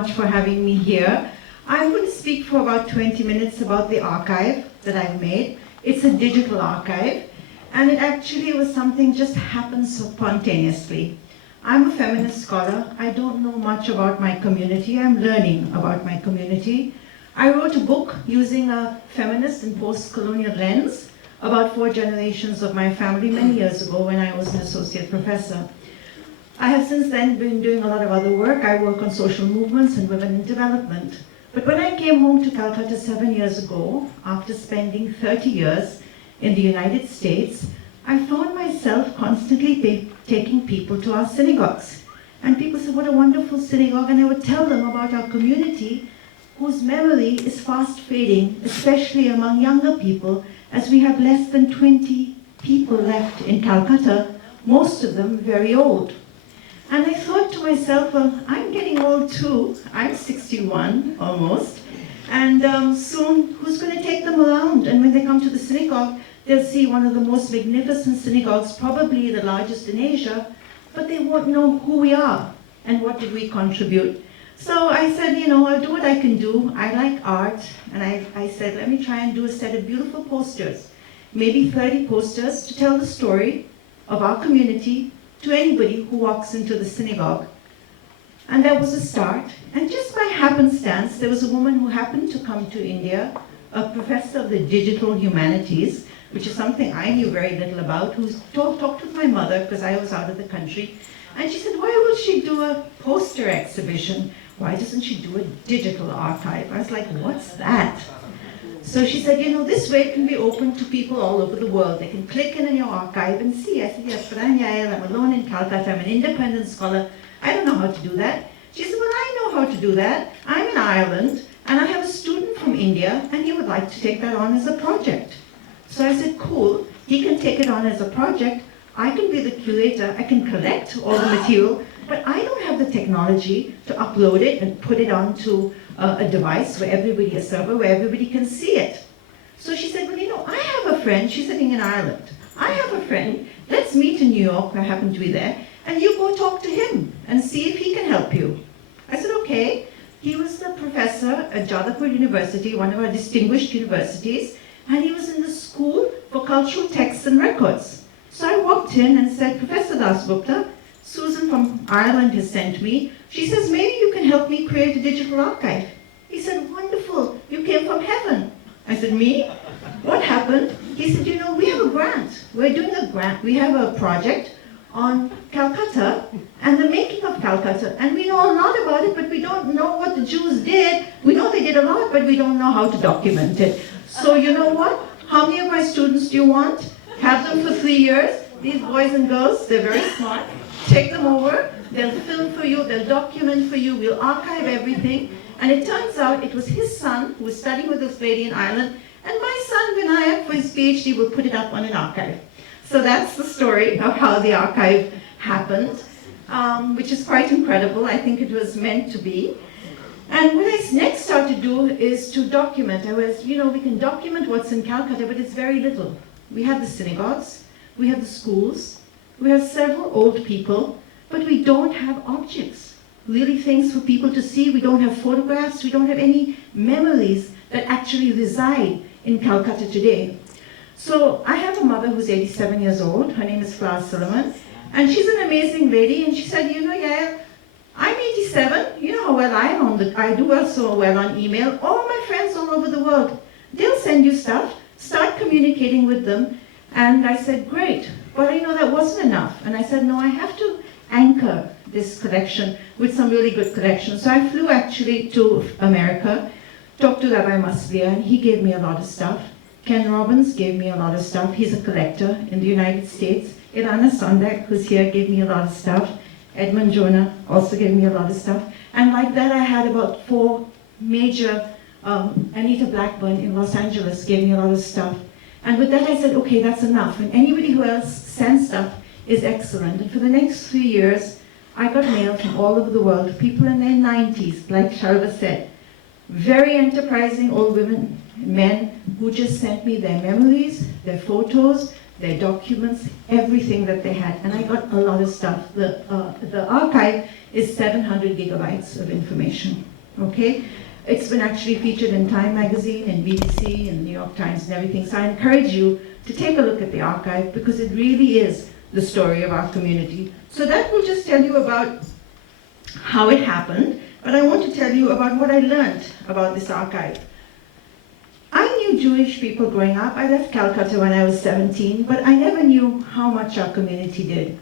much for having me here. I'm going to speak for about 20 minutes about the archive that I've made. It's a digital archive, and it actually was something just happened spontaneously. I'm a feminist scholar. I don't know much about my community. I'm learning about my community. I wrote a book using a feminist and post-colonial lens about 4 generations of my family many years ago when I was an associate professor. I have since then been doing a lot of other work. I work on social movements and women in development. But when I came home to Calcutta 7 years ago, after spending 30 years in the United States, I found myself constantly taking people to our synagogues. And people said, what a wonderful synagogue, and I would tell them about our community whose memory is fast fading, especially among younger people, as we have less than 20 people left in Calcutta, most of them very old. And I thought to myself, well, I'm getting old too. I'm 61 almost. And soon, who's going to take them around? And when they come to the synagogue, they'll see one of the most magnificent synagogues, probably the largest in Asia, but they won't know who we are and what did we contribute. So I said, I'll do what I can do. I like art. And I said, let me try and do a set of beautiful posters, maybe 30 posters to tell the story of our community to anybody who walks into the synagogue. And that was a start. And just by happenstance, there was a woman who happened to come to India, a professor of the digital humanities, which is something I knew very little about, who talked with my mother because I was out of the country. And she said, why will she do a poster exhibition? Why doesn't she do a digital archive? I was like, what's that? So she said, this way it can be open to people all over the world. They can click in your archive and see. I said, yes, but I'm Yael, I'm alone in Calcutta, I'm an independent scholar. I don't know how to do that. She said, well, I know how to do that. I'm in Ireland, and I have a student from India, and he would like to take that on as a project. So I said, cool, he can take it on as a project. I can be the curator, I can collect all the material, but I don't have the technology to upload it and put it onto a device where everybody, a server, where everybody can see it. So she said, well, I have a friend, she's sitting in Ireland. I have a friend, let's meet in New York, I happen to be there, and you go talk to him and see if he can help you. I said, okay. He was the professor at Jadavpur University, one of our distinguished universities, and he was in the School for Cultural Texts and Records. So I walked in and said, Professor Dasgupta, Susan from Ireland has sent me. She says, maybe you can help me create a digital archive. He said, wonderful, you came from heaven. I said, me? What happened? He said, we have a grant. We're doing a grant. We have a project on Calcutta and the making of Calcutta. And we know a lot about it, but we don't know what the Jews did. We know they did a lot, but we don't know how to document it. So you know what? How many of my students do you want? Have them for 3 years. These boys and girls, they're very smart. Take them over, they'll film for you, they'll document for you, we'll archive everything. And it turns out it was his son who was studying with this lady in Ireland, and my son Vinayak, for his PhD, will put it up on an archive. So that's the story of how the archive happened, which is quite incredible. I think it was meant to be. And what I next started to do is to document. We can document what's in Calcutta, but it's very little. We have the synagogues, we have the schools, we have several old people, but we don't have objects, really things for people to see. We don't have photographs, we don't have any memories that actually reside in Calcutta today. So I have a mother who's 87 years old, her name is Flower Solomon, and she's an amazing lady, and she said, Yael, I'm 87, you know how well I am I do well so well on email. All my friends all over the world, they'll send you stuff, start communicating with them. And I said, great, but that wasn't enough. And I said, no, I have to anchor this collection with some really good collections. So I flew actually to America, talked to Rabbi Maslia, and he gave me a lot of stuff. Ken Robbins gave me a lot of stuff. He's a collector in the United States. Ilana Sondak, who's here, gave me a lot of stuff. Edmund Jonah also gave me a lot of stuff. And like that, I had about 4 major, Anita Blackburn in Los Angeles gave me a lot of stuff. And with that, I said, okay, that's enough. And anybody who else sends stuff is excellent. And for the next 3 years, I got mail from all over the world, people in their 90s, like Shalva said, very enterprising old women, men, who just sent me their memories, their photos, their documents, everything that they had. And I got a lot of stuff. The archive is 700 gigabytes of information. okay? It's been actually featured in Time magazine and BBC and New York Times and everything. So I encourage you to take a look at the archive because it really is the story of our community. So that will just tell you about how it happened, but I want to tell you about what I learned about this archive. I knew Jewish people growing up. I left Calcutta when I was 17, but I never knew how much our community did.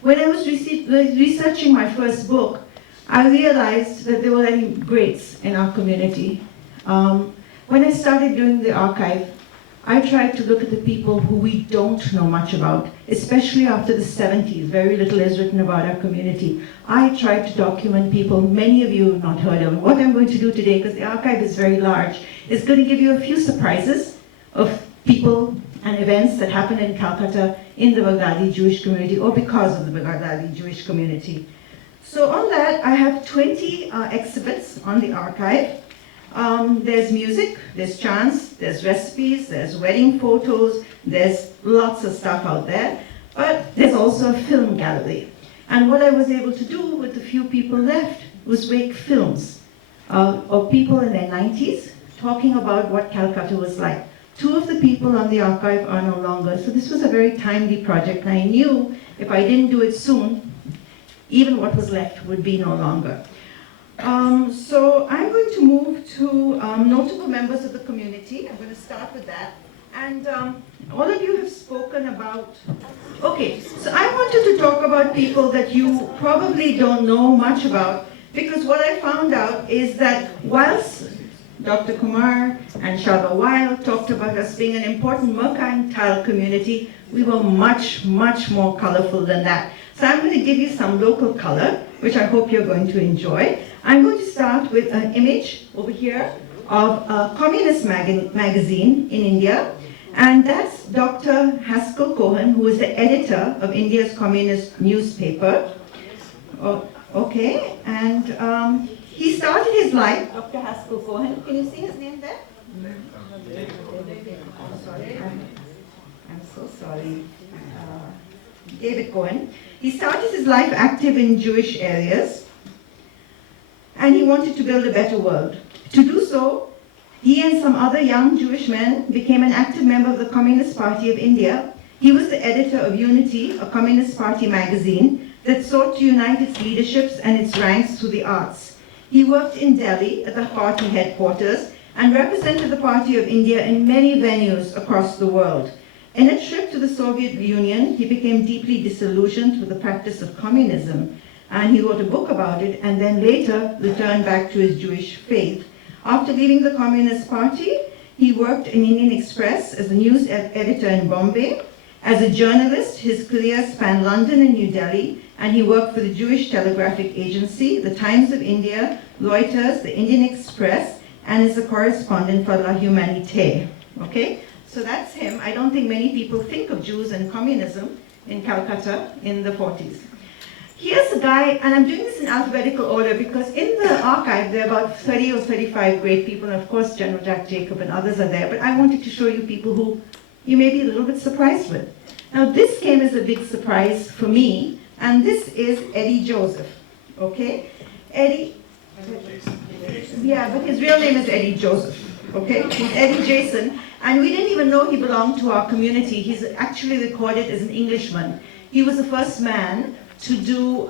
When I was researching my first book, I realized that there were any greats in our community. When I started doing the archive, I tried to look at the people who we don't know much about, especially after the 70s. Very little is written about our community. I tried to document people many of you have not heard of. And what I'm going to do today, because the archive is very large, is going to give you a few surprises of people and events that happened in Calcutta in the Baghdadi Jewish community or because of the Baghdadi Jewish community. So on that, I have 20 exhibits on the archive. There's music, there's chants, there's recipes, there's wedding photos, there's lots of stuff out there, but there's also a film gallery. And what I was able to do with the few people left was make films of people in their 90s talking about what Calcutta was like. Two of the people on the archive are no longer, so this was a very timely project. And I knew if I didn't do it soon, even what was left would be no longer. So I'm going to move to notable members of the community. I'm going to start with that. And all of you have spoken about, okay, so I wanted to talk about people that you probably don't know much about, because what I found out is that whilst Dr. Kumar and Shalva Weil talked about us being an important mercantile community, we were much, much more colorful than that. So I'm going to give you some local color, which I hope you're going to enjoy. I'm going to start with an image over here of a communist magazine in India, and that's Dr. Haskell Cohen, who is the editor of India's communist newspaper. Oh, okay, and he started his life, Dr. Haskell Cohen. Can you see his name there? I'm sorry. I'm so sorry. David Cohen. He started his life active in Jewish areas, and he wanted to build a better world. To do so, he and some other young Jewish men became an active member of the Communist Party of India. He was the editor of Unity, a Communist Party magazine that sought to unite its leaderships and its ranks through the arts. He worked in Delhi at the party headquarters and represented the Party of India in many venues across the world. In a trip to the Soviet Union, he became deeply disillusioned with the practice of communism, and he wrote a book about it, and then later returned back to his Jewish faith. After leaving the Communist Party, he worked in Indian Express as a news editor in Bombay. As a journalist, his career spanned London and New Delhi, and he worked for the Jewish Telegraphic Agency, the Times of India, Reuters, the Indian Express, and is a correspondent for La Humanité. Okay? So that's him. I don't think many people think of Jews and communism in Calcutta in the 40s. Here's a guy, and I'm doing this in alphabetical order because in the archive there are about 30 or 35 great people, and of course General Jack Jacob and others are there, but I wanted to show you people who you may be a little bit surprised with. Now this came as a big surprise for me, and this is Eddie Joseph, okay? Eddie, yeah, but his real name is Eddie Joseph, okay? He's Eddie Jason. And we didn't even know he belonged to our community. He's actually recorded as an Englishman. He was the first man to do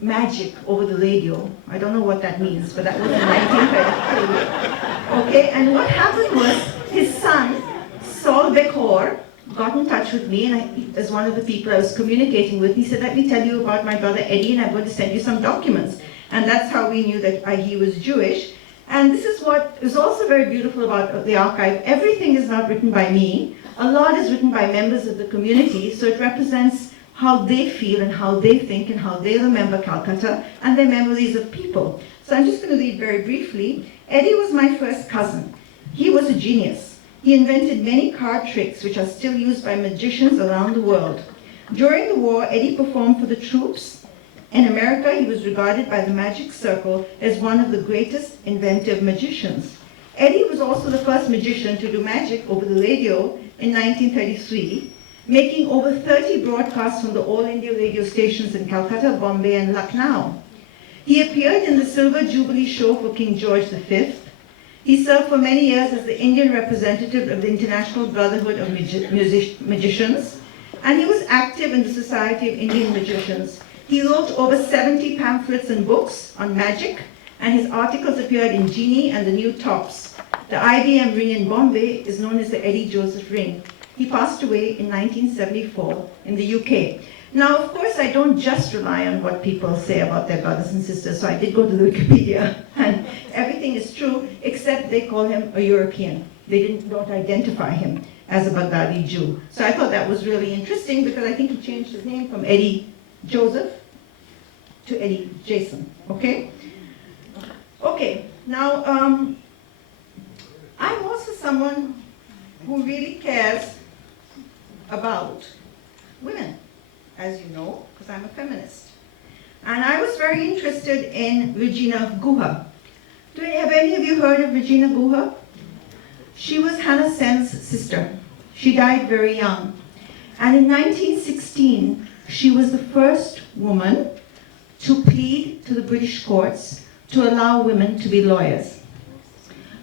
magic over the radio. I don't know what that means, but that was in 1933. Okay, and what happened was his son, Saul Bekor, got in touch with me, and as one of the people I was communicating with, he said, let me tell you about my brother Eddie, and I'm going to send you some documents. And that's how we knew that he was Jewish. And this is what is also very beautiful about the archive. Everything is not written by me. A lot is written by members of the community, so it represents how they feel and how they think and how they remember Calcutta and their memories of people. So I'm just going to read very briefly. Eddie was my first cousin. He was a genius. He invented many card tricks which are still used by magicians around the world. During the war, Eddie performed for the troops. In America, he was regarded by the Magic Circle as one of the greatest inventive magicians. Eddie was also the first magician to do magic over the radio in 1933, making over 30 broadcasts from the All India radio stations in Calcutta, Bombay, and Lucknow. He appeared in the Silver Jubilee show for King George V. He served for many years as the Indian representative of the International Brotherhood of Magicians, and he was active in the Society of Indian Magicians. He wrote over 70 pamphlets and books on magic, and his articles appeared in Genie and the New Tops. The IBM ring in Bombay is known as the Eddie Joseph ring. He passed away in 1974 in the UK. Now, of course, I don't just rely on what people say about their brothers and sisters, so I did go to the Wikipedia, and everything is true, except they call him a European. They don't identify him as a Baghdadi Jew. So I thought that was really interesting, because I think he changed his name from Eddie Joseph to Eddie Jason, okay? Okay, now, I'm also someone who really cares about women, as you know, because I'm a feminist. And I was very interested in Regina Guha. Have any of you heard of Regina Guha? She was Hannah Sen's sister. She died very young. And in 1916, she was the first woman to plead to the British courts to allow women to be lawyers.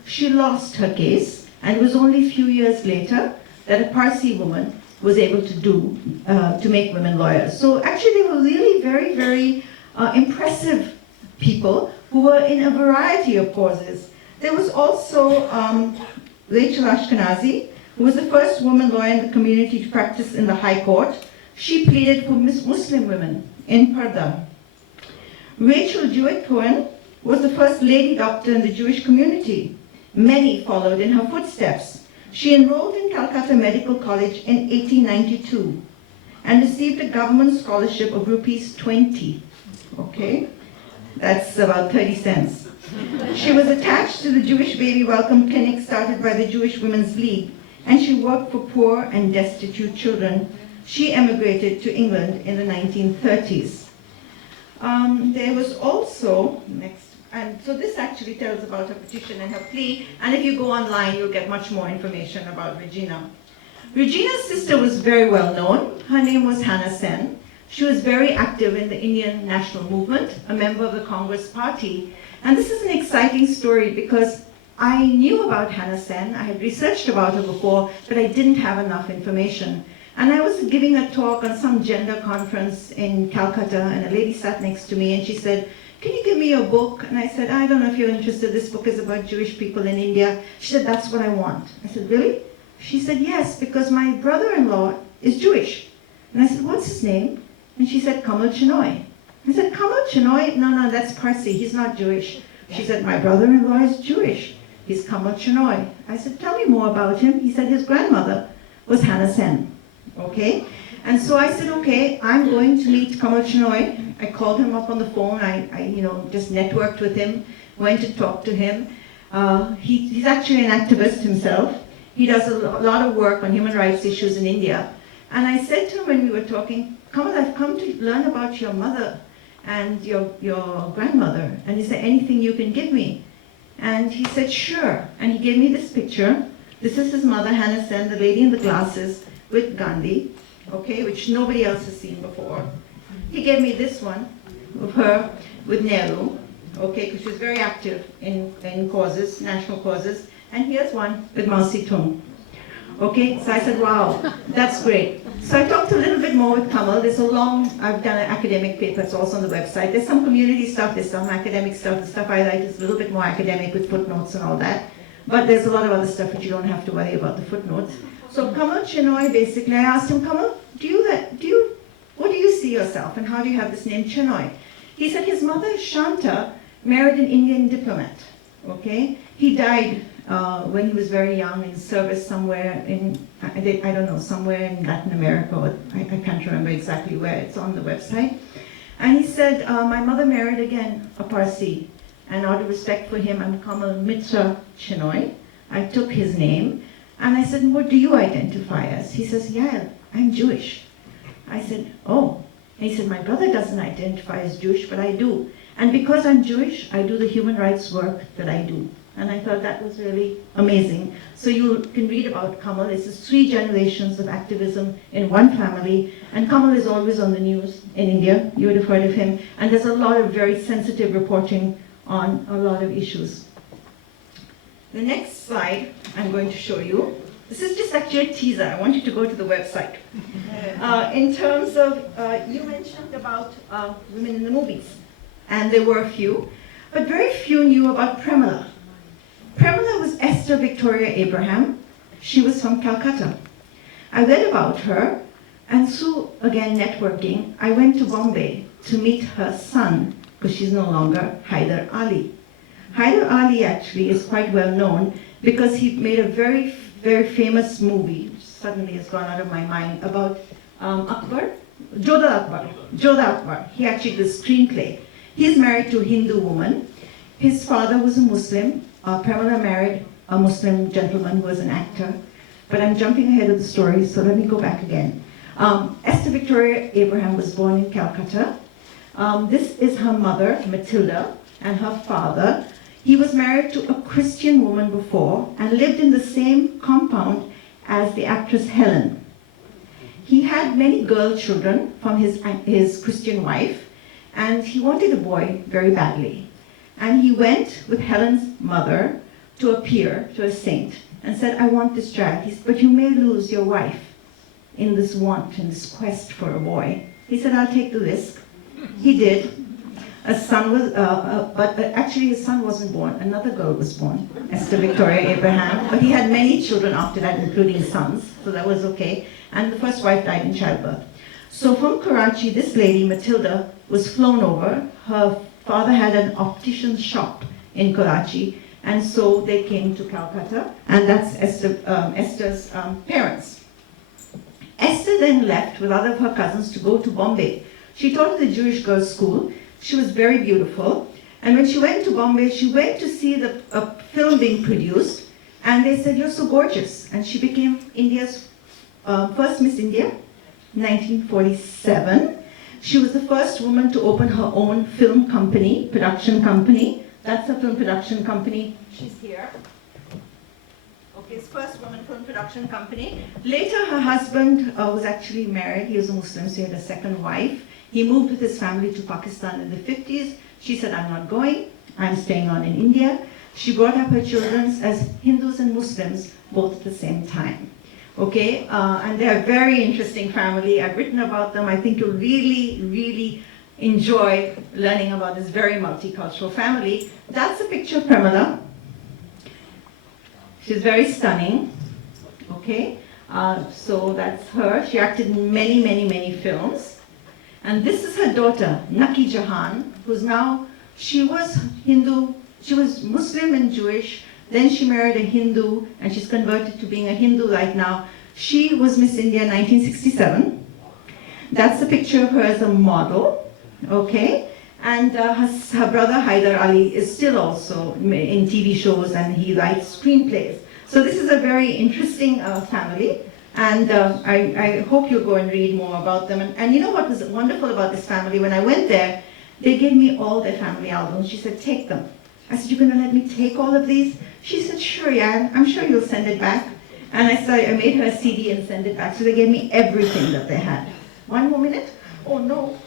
She lost her case, and it was only a few years later that a Parsi woman was able to make women lawyers. So actually they were really very, very impressive people who were in a variety of causes. There was also Rachel Ashkenazi, who was the first woman lawyer in the community to practice in the High Court. She pleaded for Muslim women in Parda. Rachel Jewett-Cohen was the first lady doctor in the Jewish community. Many followed in her footsteps. She enrolled in Calcutta Medical College in 1892 and received a government scholarship of rupees 20. Okay, that's about 30 cents. She was attached to the Jewish Baby Welcome Clinic started by the Jewish Women's League, and she worked for poor and destitute children. She emigrated to England in the 1930s. There was also, and so this actually tells about her petition and her plea, and if you go online, you'll get much more information about Regina. Regina's sister was very well known. Her name was Hannah Sen. She was very active in the Indian national movement, a member of the Congress Party. And this is an exciting story because I knew about Hannah Sen. I had researched about her before, but I didn't have enough information. And I was giving a talk on some gender conference in Calcutta, and a lady sat next to me, and she said, "Can you give me your book?" And I said, "I don't know if you're interested. This book is about Jewish people in India." She said, "That's what I want." I said, "Really?" She said, "Yes, because my brother-in-law is Jewish." And I said, "What's his name?" And she said, "Kamal Chinoy." I said, "Kamal Chinoy? No, that's Parsi. He's not Jewish." She said, "My brother-in-law is Jewish. He's Kamal Chinoy." I said, "Tell me more about him." He said his grandmother was Hannah Sen. Okay? And so I said, okay, I'm going to meet Kamal Chinoy. I called him up on the phone. I just networked with him, went to talk to him. He's actually an activist himself. He does a lot of work on human rights issues in India. And I said to him when we were talking, "Kamal, I've come to learn about your mother and your grandmother. And is there anything you can give me?" And he said, "Sure." And he gave me this picture. This is his mother, Hannah Sen, the lady in the glasses, with Gandhi, okay, which nobody else has seen before. He gave me this one of her with Nehru, okay, because she was very active in causes, national causes. And here's one with Mao Zedong. Okay, so I said, wow, that's great. So I talked a little bit more with Kamal. There's I've done an academic paper, it's also on the website. There's some community stuff, there's some academic stuff. The stuff I write is a little bit more academic with footnotes and all that. But there's a lot of other stuff which you don't have to worry about the footnotes. So Kamal Chinoy, basically, I asked him, "Kamal, what do you see yourself, and how do you have this name Chinoy?" He said his mother, Shanta, married an Indian diplomat, okay? He died when he was very young in service somewhere in, I don't know, somewhere in Latin America, or I can't remember exactly where, it's on the website. And he said, "My mother married again a Parsi, and out of respect for him, I'm Kamal Mitra Chinoy." I took his name. And I said, "What do you identify as?" He says, "Yeah, I'm Jewish." I said, "Oh." And he said, "My brother doesn't identify as Jewish, but I do. And because I'm Jewish, I do the human rights work that I do." And I thought that was really amazing. So you can read about Kamal. This is 3 generations of activism in one family. And Kamal is always on the news in India. You would have heard of him. And there's a lot of very sensitive reporting on a lot of issues. The next slide I'm going to show you. This is just actually a teaser. I want you to go to the website. In terms of, you mentioned about women in the movies. And there were a few. But very few knew about Premila. Premila was Esther Victoria Abraham. She was from Calcutta. I read about her, and through, again, networking, I went to Bombay to meet her son, because she's no longer Hyder Ali. Hyder Ali actually is quite well known because he made a very, very famous movie, which suddenly has gone out of my mind, about Akbar, Jodha Akbar. He actually did a screenplay. He's married to a Hindu woman. His father was a Muslim. Premila married a Muslim gentleman who was an actor. But I'm jumping ahead of the story, so let me go back again. Esther Victoria Abraham was born in Calcutta. This is her mother, Matilda, and her father. He was married to a Christian woman before and lived in the same compound as the actress Helen. He had many girl children from his Christian wife, and he wanted a boy very badly. And he went with Helen's mother to appear to a saint and said, I want this child. He said, but you may lose your wife in this want, in this quest for a boy. He said, I'll take the risk. He did. A son was, but actually his son wasn't born. Another girl was born, Esther Victoria Abraham. But he had many children after that, including sons, so that was okay. And the first wife died in childbirth. So from Karachi, this lady, Matilda, was flown over. Her father had an optician's shop in Karachi, and so they came to Calcutta, and that's Esther's parents. Esther then left with other of her cousins to go to Bombay. She taught at the Jewish girls' school. She was very beautiful, and when she went to Bombay, she went to see a film being produced, and they said, you're so gorgeous, and she became India's first Miss India, 1947. She was the first woman to open her own film company, production company. That's a film production company. She's here. Okay, it's first woman film production company. Later, her husband was actually married. He was a Muslim, so he had a second wife. He moved with his family to Pakistan in the 50s. She said, I'm not going. I'm staying on in India. She brought up her children as Hindus and Muslims, both at the same time. Okay, and they're a very interesting family. I've written about them. I think you'll really, really enjoy learning about this very multicultural family. That's a picture of Premila. She's very stunning. Okay, so that's her. She acted in many, many, many films. And this is her daughter, Naki Jahan, who's now, she was Hindu, she was Muslim and Jewish. Then she married a Hindu, and she's converted to being a Hindu right now. She was Miss India 1967. That's a picture of her as a model, okay? And her brother Hyder Ali is still also in TV shows, and he writes screenplays. So this is a very interesting family, and I hope you'll go and read more about them. And you know what was wonderful about this family? When I went there, they gave me all their family albums. She said, take them. I said, you're going to let me take all of these? She said, sure, yeah, I'm sure you'll send it back. And I made her a CD and sent it back. So they gave me everything that they had. One more minute? Oh, no.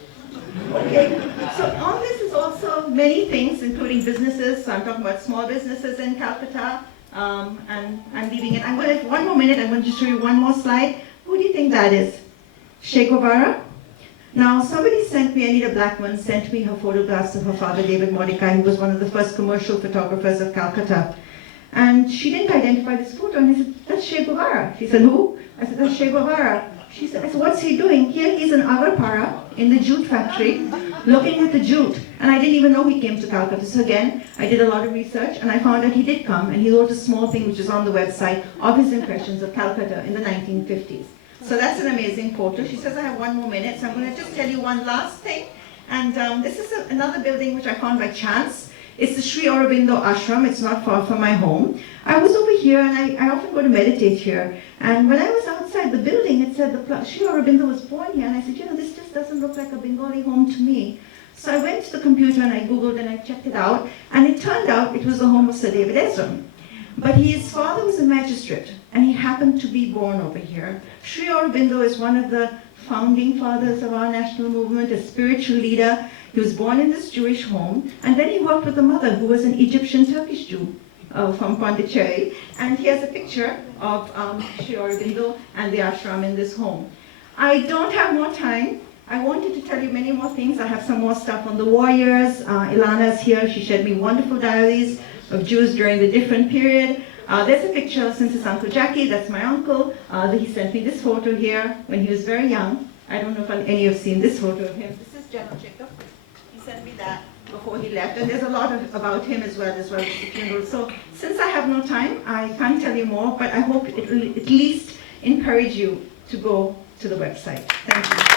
Okay, so on this is also many things, including businesses. So I'm talking about small businesses in Calcutta, and I'm leaving it. I'm going to, one more minute, I'm going to show you one more slide. Who do you think that is? Che Guevara? Now, somebody sent me, Anita Blackman, sent me her photographs of her father, David Mordecai, who was one of the first commercial photographers of Calcutta. And she didn't identify this photo, and I said, that's Che Guevara. She said, who? I said, that's Che Guevara. She said, I said, what's he doing? Here he's in Agarpara, in the jute factory, looking at the jute. And I didn't even know he came to Calcutta. So again, I did a lot of research, and I found that he did come, and he wrote a small thing which is on the website of his impressions of Calcutta in the 1950s. So that's an amazing photo. She says I have one more minute, so I'm going to just tell you one last thing. And this is another building which I found by chance. It's the Sri Aurobindo Ashram. It's not far from my home. I was over here, and I often go to meditate here. And when I was outside the building, it said Sri Aurobindo was born here. And I said, you know, this just doesn't look like a Bengali home to me. So I went to the computer and I Googled and I checked it out, and it turned out it was the home of Sir David Ezra. But his father was a magistrate, and he happened to be born over here. Sri Aurobindo is one of the founding fathers of our national movement, a spiritual leader. He was born in this Jewish home, and then he worked with a mother who was an Egyptian Turkish Jew from Pondicherry. And here's a picture of Sri Aurobindo and the ashram in this home. I don't have more time. I wanted to tell you many more things. I have some more stuff on the warriors. Ilana's here. She shared me wonderful diaries of Jews during the different period. There's a picture, since it's Uncle Jackie, that's my uncle. He sent me this photo here when he was very young. I don't know if any of you have seen this photo of him. This is General Jacob. He sent me that before he left. And there's a lot about him as well as the funeral. So since I have no time, I can't tell you more, but I hope it will at least encourage you to go to the website. Thank you.